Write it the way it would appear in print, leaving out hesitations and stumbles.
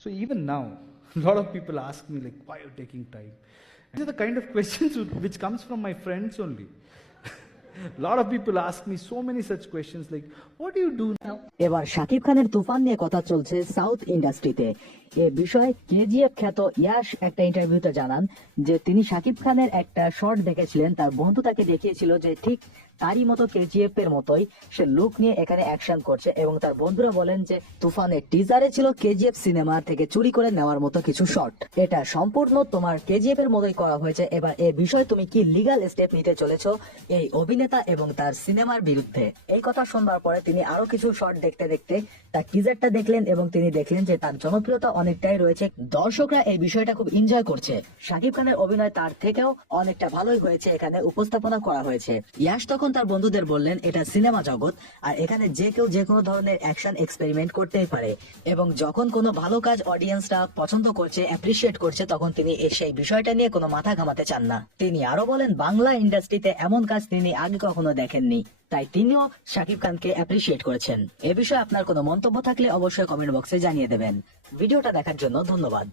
So even now, a lot of people ask me like, why are you taking time? These are the kind of questions which comes from my friends only. A lot of people ask me so many such questions like, what do you do now? এবার শাকিব খানের তুফান নিয়ে কথা চলছে south ইন্ডাস্ট্রিতে। এ বিষয়ে কেজিএফ খ্যাত ইয়াশ একটা ইন্টারভিউতে জানান যে তিনি শাকিব খানের একটা শর্ট দেখেছিলেন, তার বন্ধু তাকে দেখিয়েছিল যে ঠিক তারই মতো কেজিএফ এর মতোই সে লুক নিয়ে এখানে অ্যাকশন করছে, এবং তার বন্ধুরা বলেন যে তুফানের টিজারে ছিল কেজিএফ সিনেমা থেকে চুরি করে নেওয়ার মতো কিছু শট, এটা সম্পূর্ণ তোমার কেজিএফ এর মতোই করা হয়েছে। এবার এ বিষয়ে তুমি কি লিগ্যাল স্টেপ নিতে চলেছো এই অভিনেতা এবং তার সিনেমার বিরুদ্ধে? এই কথা শুনবার পরে তিনি আরো কিছু শট দেখতে দেখতে তার টিজারটা দেখলেন এবং তিনি দেখলেন যে তার জনপ্রিয়তা অনেকটাই রয়েছে, দর্শকরা এই বিষয়টা খুব এনজয় করছে, শাকিব খানের অভিনয় তার থেকেও অনেকটা ভালোই হয়েছে এখানে উপস্থাপনা করা হয়েছে। ইয়াশ তখন তার বন্ধুদের বললেন এটা সিনেমা জগৎ, আর এখানে যে কেউ যে কোনো ধরনের অ্যাকশন এক্সপেরিমেন্ট করতেই পারে, এবং যখন কোনো ভালো কাজ অডিয়েন্সরা পছন্দ করছে, অ্যাপ্রিসিয়েট করছে, তখন তিনি সেই বিষয়টা নিয়ে কোনো মাথা ঘামাতে চান না। তিনি আরো বলেন বাংলা ইন্ডাস্ট্রিতে এমন কাজ তিনি আগে কখনো দেখেননি, তাই তিনিও শাকিব খানকে অ্যাপ্রিসিয়েট করেছেন। এ বিষয়ে আপনার কোনো মন্তব্য থাকলে অবশ্যই কমেন্ট বক্সে জানিয়ে দেবেন। ভিডিওটা দেখার জন্য ধন্যবাদ।